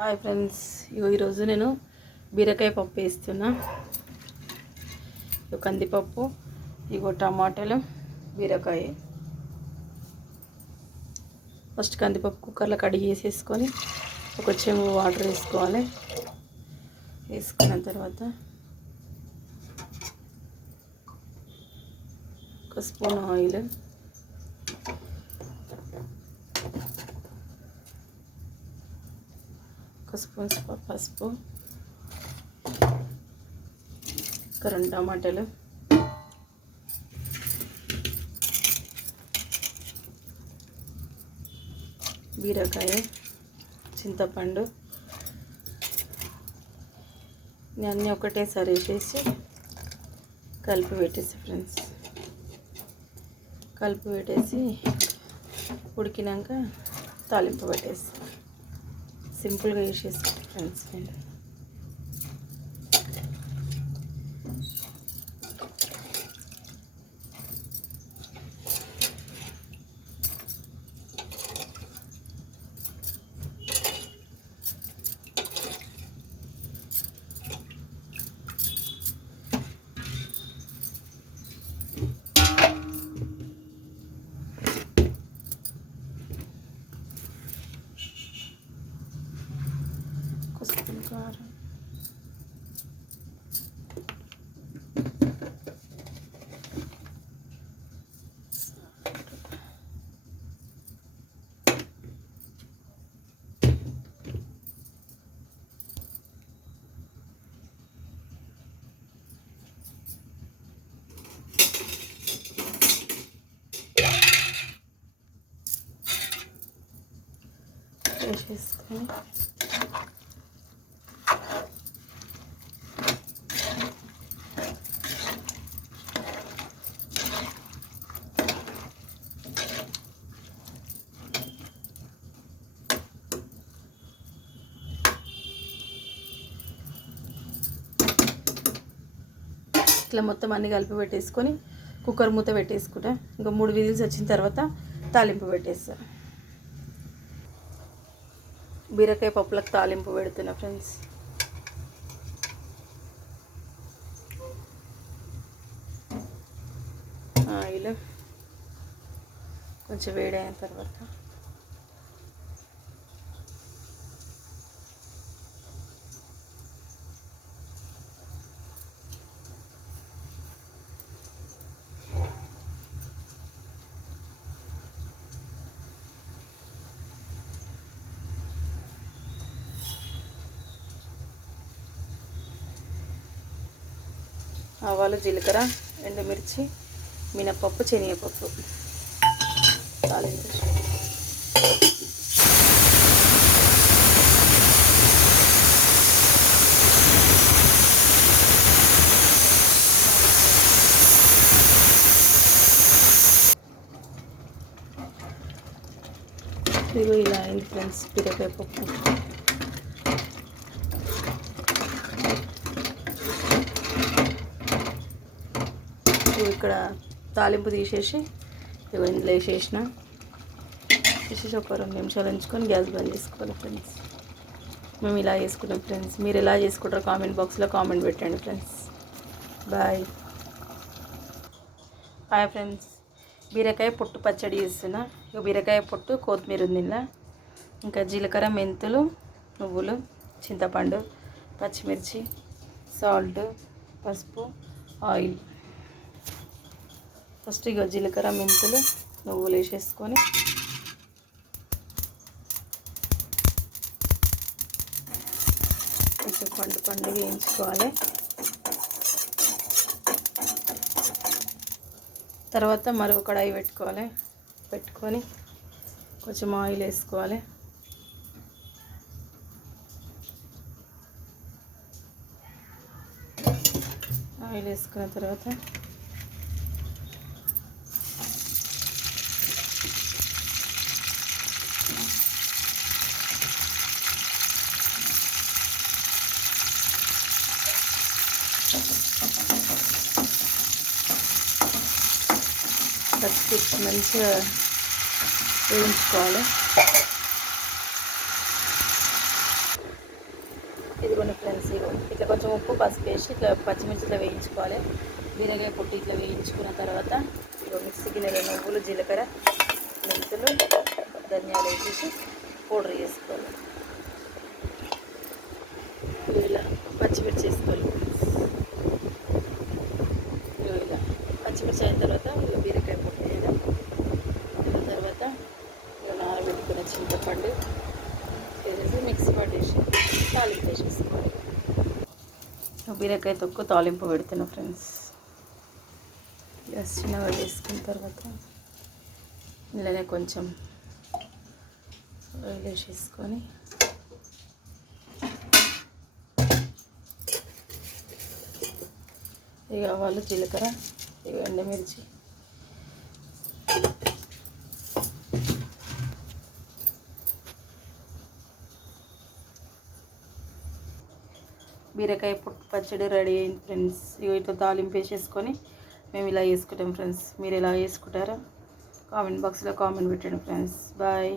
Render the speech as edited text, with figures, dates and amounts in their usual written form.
Hi friends, ఈరోజు నేను బీరకాయ పప్పు వేస్తున్నా. కందిపప్పు, ఇగో టమాటాలు, బీరకాయ. ఫస్ట్ కందిపప్పు కుక్కర్లో కడిగి వేసేసుకొని ఒక చెంబు వాటర్ వేసుకోవాలి. వేసుకున్న తర్వాత ఒక స్పూన్ ఆయిల్, ఒక స్పూన్ పసుపు, ఒక 2 టమాటాలు, బీరకాయ, చింతపండు అన్నీ ఒకటేసారి వేసేసి కలిపి పెట్టేసి ఫ్రెండ్స్, కలిపి పెట్టేసి ఉడికినాక తాలింపు పెట్టేసి సింపుల్గా చేసేస్తాను ఫ్రెండ్స్. నేను కారం, వేసేసుకొని ఇట్లా మొత్తం అన్నీ కలిపి పెట్టేసుకొని కుక్కర్ మూత పెట్టేసుకుంటా. ఇంకా 3 విజిల్స్ వచ్చిన తర్వాత తాలింపు పెట్టేస్తా. బీరకాయ పప్పులకు తాలింపు పెడుతున్నా ఫ్రెండ్స్. ఆయిల్ కొంచెం వేడైన తర్వాత ఆవాలు, జీలకర్ర, ఎండుమిర్చి, మినపప్పు, శనగపప్పు తాలింపు. ఇదిగో ఇలా అయింది ఫ్రెండ్స్ బీరకాయ పప్పు. ఇక్కడ తాలింపు తీసేసి ఇందులో వేసేసి ఒక 2 నిమిషాలు ఉంచుకొని గ్యాస్ బంద్ చేసుకోవాలి ఫ్రెండ్స్. మేము ఇలా చేసుకున్నాం ఫ్రెండ్స్. మీరు ఎలా చేసుకుంటారో కామెంట్ బాక్స్లో కామెంట్ పెట్టండి ఫ్రెండ్స్. బాయ్. హాయ్ ఫ్రెండ్స్, బీరకాయ పొట్టు పచ్చడి చేస్తున్నా. ఇక బీరకాయ పొట్టు, కొత్తిమీర ఉంది ఇలా, ఇంకా జీలకర్ర, మెంతులు, నువ్వులు, చింతపండు, పచ్చిమిర్చి, సాల్ట్, పసుపు, ఆయిల్. ఫస్ట్ ఇక జీలకర్ర, మెంతులు, నువ్వులు వేసేసుకొని కొంచెం పండుగ వేయించుకోవాలి. తర్వాత మరొక కడాయి పెట్టుకొని కొంచెం ఆయిల్ వేసుకోవాలి. ఆయిల్ వేసుకున్న తర్వాత పచ్చిమిర్చి మంచిగా వేయించుకోవాలి. ఇదిగోండి ఫ్రెండ్స్, ఇట్లా కొంచెం ఉప్పు పసుపు వేసి ఇట్లా పచ్చిమిర్చి ఇట్లా వేయించుకోవాలి. బీరకాయ పొట్టు ఇట్లా వేయించుకున్న తర్వాత ఇగో మిక్సీ గిన్నెలో నువ్వులు, జీలకర్ర, మెంతులు, ధనియాలు వేసేసి పౌడర్ చేసుకోవాలి. ఇలా పచ్చిమిర్చి వేసుకోవాలి. ఇలా పచ్చిమిర్చి అయిన తర్వాత ఇలా బీరకాయ పొట్టు వేయడం. తర్వాత ఇలా నానబెట్టుకున్న చింతపండు వేసేసి మిక్సీ పట్టేసి తాలింపు వేసేసుకోవాలి. బీరకాయ తొక్కు తాలింపు పెడుతున్నా ఫ్రెండ్స్. గ్యాస్ చిన్నగా వేసుకున్న తర్వాత ఇలానే కొంచెం ఆయిల్ వేసేసుకొని ఇక ఆవాలు, జీలకర్ర, ఇక ఎండుమిర్చి, బీరకాయ పచ్చడి రెడీ అయింది ఫ్రెండ్స్. ఇక ఇట్లా తాలింపు వేసేసుకొని మేము ఇలా వేసుకుంటాం ఫ్రెండ్స్. మీరు ఎలా వేసుకుంటారో కామెంట్ బాక్స్లో కామెంట్ పెట్టండి ఫ్రెండ్స్. బాయ్.